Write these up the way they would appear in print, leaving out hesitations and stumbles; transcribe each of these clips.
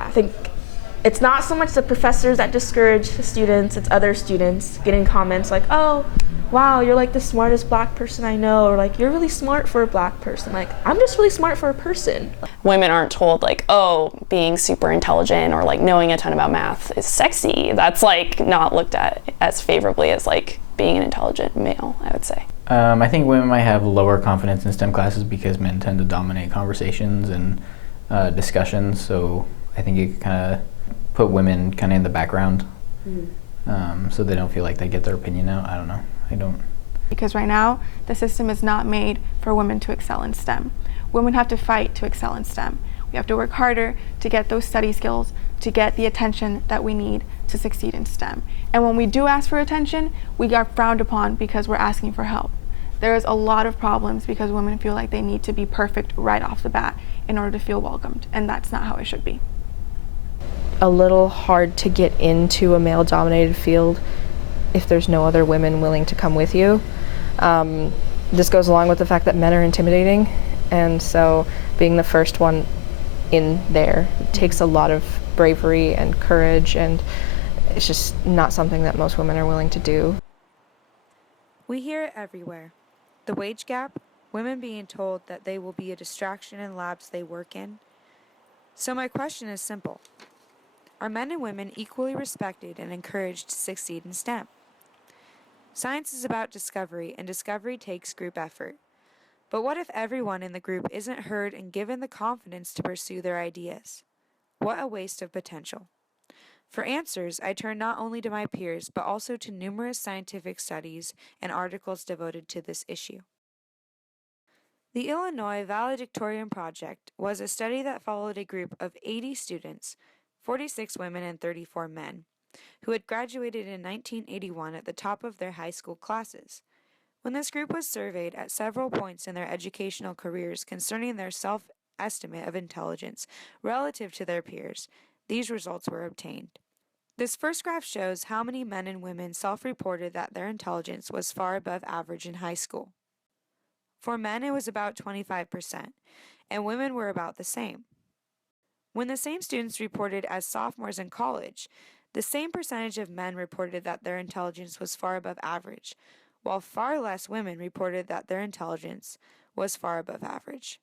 I think it's not so much the professors that discourage the students, it's other students getting comments like, oh, wow, you're like the smartest black person I know, or like, you're really smart for a black person. Like, I'm just really smart for a person. Women aren't told like, oh, being super intelligent or like knowing a ton about math is sexy. That's like not looked at as favorably as like being an intelligent male, I would say. I think women might have lower confidence in STEM classes because men tend to dominate conversations and discussions, so I think it kind of put women kind of in the background, so they don't feel like they get their opinion out. I don't know. I don't. Because right now, the system is not made for women to excel in STEM. Women have to fight to excel in STEM. We have to work harder to get those study skills, to get the attention that we need to succeed in STEM. And when we do ask for attention, we are frowned upon because we're asking for help. There is a lot of problems because women feel like they need to be perfect right off the bat in order to feel welcomed, and that's not how it should be. A little hard to get into a male-dominated field if there's no other women willing to come with you. This goes along with the fact that men are intimidating, and so being the first one in there takes a lot of bravery and courage, and it's just not something that most women are willing to do. We hear it everywhere. The wage gap, women being told that they will be a distraction in labs they work in. So my question is simple. Are men and women equally respected and encouraged to succeed in STEM? Science is about discovery, and discovery takes group effort. But what if everyone in the group isn't heard and given the confidence to pursue their ideas? What a waste of potential. For answers, I turn not only to my peers, but also to numerous scientific studies and articles devoted to this issue. The Illinois Valedictorian Project was a study that followed a group of 80 students, 46 women and 34 men, who had graduated in 1981 at the top of their high school classes. When this group was surveyed at several points in their educational careers concerning their self-estimate of intelligence relative to their peers, these results were obtained. This first graph shows how many men and women self-reported that their intelligence was far above average in high school. For men, it was about 25%, and women were about the same. When the same students reported as sophomores in college, the same percentage of men reported that their intelligence was far above average, while far less women reported that their intelligence was far above average.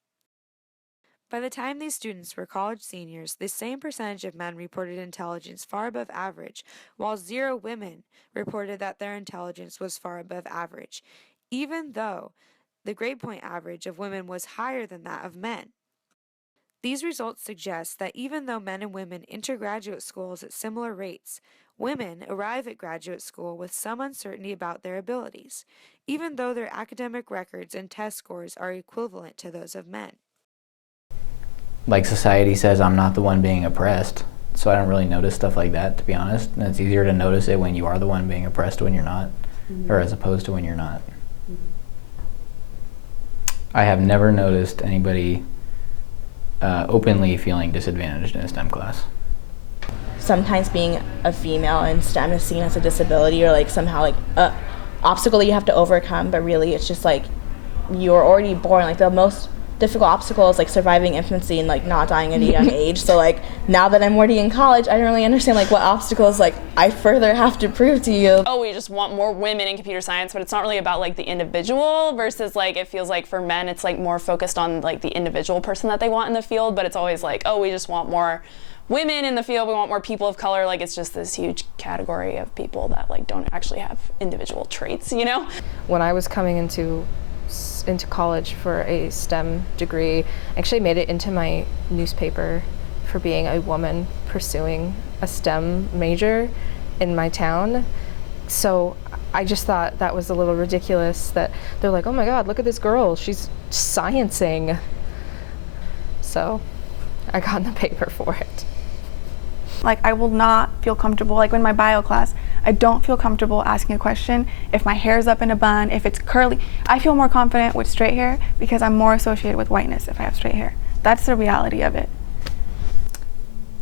By the time these students were college seniors, the same percentage of men reported intelligence far above average, while 0 women reported that their intelligence was far above average, even though the grade point average of women was higher than that of men. These results suggest that even though men and women enter graduate schools at similar rates, women arrive at graduate school with some uncertainty about their abilities, even though their academic records and test scores are equivalent to those of men. Like society says, I'm not the one being oppressed, so I don't really notice stuff like that, to be honest. And it's easier to notice it when you are the one being oppressed when you're not, or as opposed to when you're not. I have never noticed anybody openly feeling disadvantaged in a STEM class. Sometimes being a female in STEM is seen as a disability or like somehow like a obstacle that you have to overcome, but really it's just like you're already born. Like the most difficult obstacle is like surviving infancy and like not dying at a young age. So like now that I'm already in college, I don't really understand like what obstacles like I further have to prove to you. Oh, we just want more women in computer science, but it's not really about like the individual versus like it feels like for men it's like more focused on like the individual person that they want in the field, but it's always like, oh, we just want more women in the field, we want more people of color. Like it's just this huge category of people that like don't actually have individual traits, you know? When I was coming into college for a STEM degree, I actually made it into my newspaper for being a woman pursuing a STEM major in my town. So I just thought that was a little ridiculous that they're like, oh my God, look at this girl, she's sciencing. So I got in the paper for it. Like I will not feel comfortable, like in my bio class, I don't feel comfortable asking a question if my hair's up in a bun, if it's curly. I feel more confident with straight hair because I'm more associated with whiteness if I have straight hair. That's the reality of it.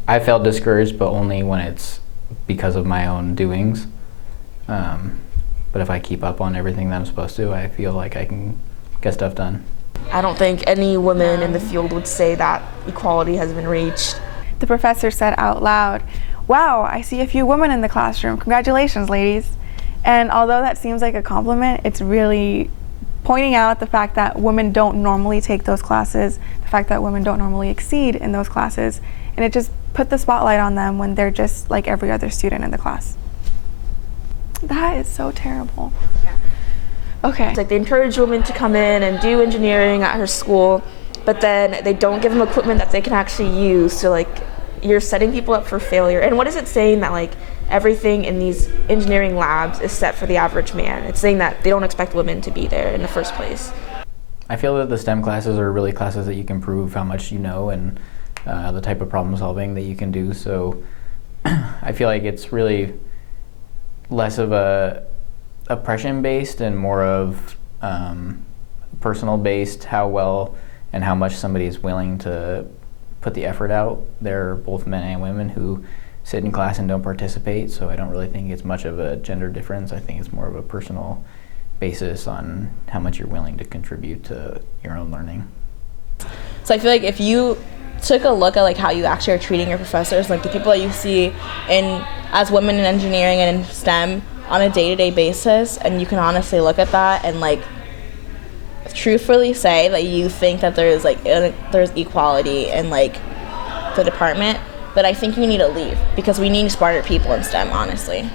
I felt discouraged, but only when it's because of my own doings. But if I keep up on everything that I'm supposed to, I feel like I can get stuff done. I don't think any woman in the field would say that equality has been reached. the professor said out loud, "Wow, I see a few women in the classroom. Congratulations, ladies." And although that seems like a compliment, it's really pointing out the fact that women don't normally take those classes, the fact that women don't normally exceed in those classes, and it just put the spotlight on them when they're just like every other student in the class. That is so terrible. Yeah. Okay. It's like they encourage women to come in and do engineering at her school, but then they don't give them equipment that they can actually use. So like you're setting people up for failure. And what is it saying that like everything in these engineering labs is set for the average man? It's saying that they don't expect women to be there in the first place. I feel that the STEM classes are really classes that you can prove how much you know and the type of problem solving that you can do. So I feel like it's really less of a oppression based and more of personal based, how well and how much somebody is willing to put the effort out. There are both men and women who sit in class and don't participate, so I don't really think it's much of a gender difference. I think it's more of a personal basis on how much you're willing to contribute to your own learning. So I feel like if you took a look at like how you actually are treating your professors, like the people that you see in as women in engineering and in STEM on a day-to-day basis, and you can honestly look at that and like truthfully say that you think that there's equality in like the department, but I think you need to leave because we need smarter people in STEM, honestly.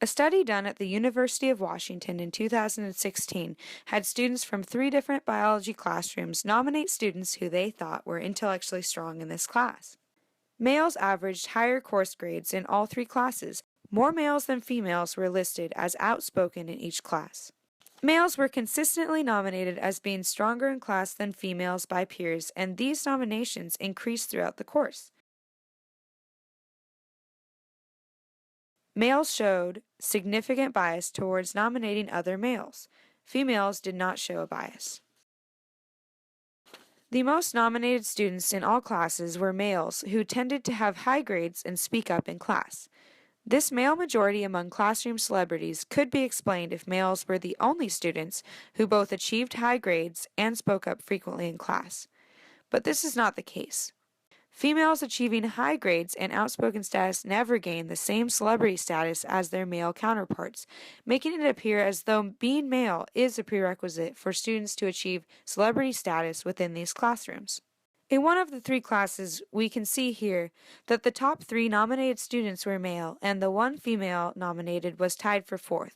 A study done at the University of Washington in 2016 had students from 3 different biology classrooms nominate students who they thought were intellectually strong in this class. Males averaged higher course grades in all 3 classes. More males than females were listed as outspoken in each class. Males were consistently nominated as being stronger in class than females by peers, and these nominations increased throughout the course. Males showed significant bias towards nominating other males. Females did not show a bias. The most nominated students in all classes were males who tended to have high grades and speak up in class. This male majority among classroom celebrities could be explained if males were the only students who both achieved high grades and spoke up frequently in class. But this is not the case. Females achieving high grades and outspoken status never gain the same celebrity status as their male counterparts, making it appear as though being male is a prerequisite for students to achieve celebrity status within these classrooms. In one of the 3 classes, we can see here that the top 3 nominated students were male and the 1 female nominated was tied for 4th.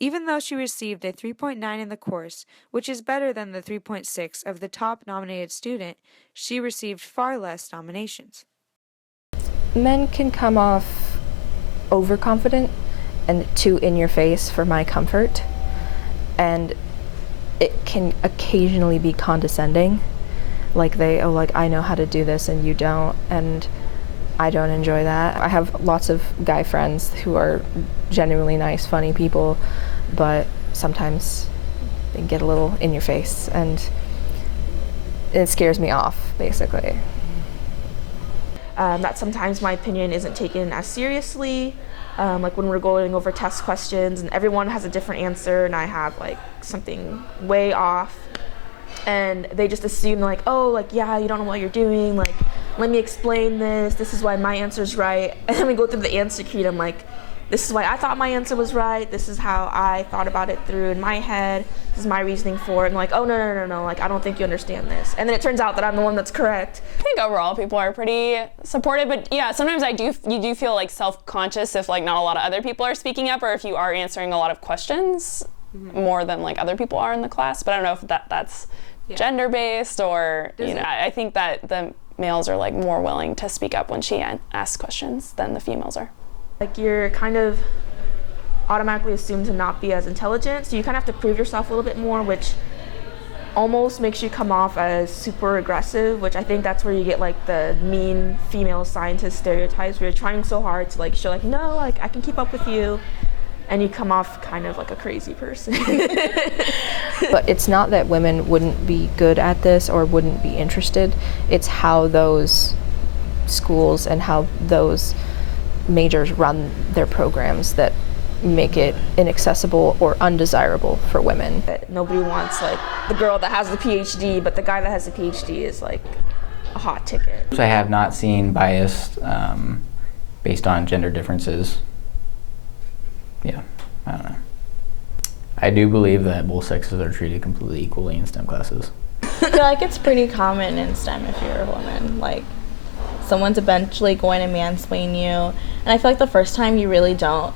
Even though she received a 3.9 in the course, which is better than the 3.6 of the top nominated student, she received far less nominations. Men can come off overconfident and too in your face for my comfort, and it can occasionally be condescending. Like I know how to do this and you don't, and I don't enjoy that. I have lots of guy friends who are genuinely nice, funny people, but sometimes they get a little in your face and it scares me off, basically. That sometimes my opinion isn't taken as seriously, like when we're going over test questions and everyone has a different answer and I have like something way off. And they just assume like, oh, like, yeah, you don't know what you're doing, like, let me explain this is why my answer's right. And then we go through the answer key and I'm like, this is why I thought my answer was right, this is how I thought about it through in my head, this is my reasoning for it, and like, oh, no, like, I don't think you understand this. And then it turns out that I'm the one that's correct. I think overall people are pretty supportive, but yeah, sometimes you do feel like self-conscious if like not a lot of other people are speaking up or if you are answering a lot of questions more than like other people are in the class, but I don't know if that's gender-based or, I think that the males are like more willing to speak up when she asks questions than the females are. Like you're kind of automatically assumed to not be as intelligent, so you kind of have to prove yourself a little bit more, which almost makes you come off as super aggressive, which I think that's where you get like the mean female scientist stereotypes where you're trying so hard to like show like, no, like I can keep up with you, and you come off kind of like a crazy person. But it's not that women wouldn't be good at this or wouldn't be interested. It's how those schools and how those majors run their programs that make it inaccessible or undesirable for women. That nobody wants like the girl that has the PhD, but the guy that has the PhD is like a hot ticket. So I have not seen bias based on gender differences. Yeah, I don't know. I do believe that both sexes are treated completely equally in STEM classes. I feel like it's pretty common in STEM if you're a woman. Like, someone's eventually going to mansplain you. And I feel like the first time you really don't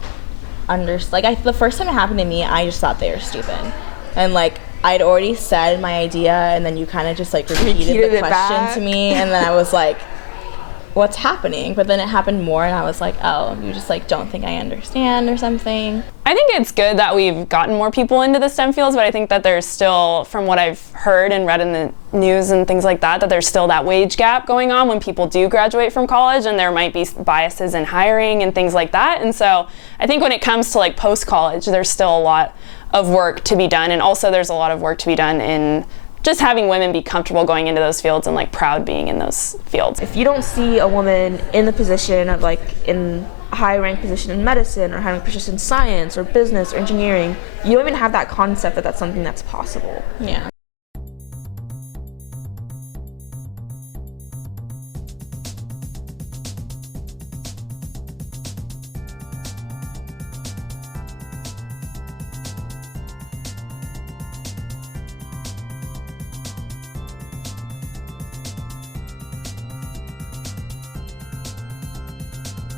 understand. Like, the first time it happened to me, I just thought they were stupid. And, like, I'd already said my idea, and then you kind of just, like, repeated the question to me. And then I was like, what's happening? But then it happened more, and I was like, oh, you just, like, don't think I understand or something. I think it's good that we've gotten more people into the STEM fields, but I think that there's still, from what I've heard and read in the news and things like that there's still that wage gap going on when people do graduate from college, and there might be biases in hiring and things like that. And so I think when it comes to like post-college, there's still a lot of work to be done, and also there's a lot of work to be done in just having women be comfortable going into those fields and like proud being in those fields. If you don't see a woman in the position of like in a high rank position in medicine or high rank position in science or business or engineering, you don't even have that concept that that's something that's possible. Yeah.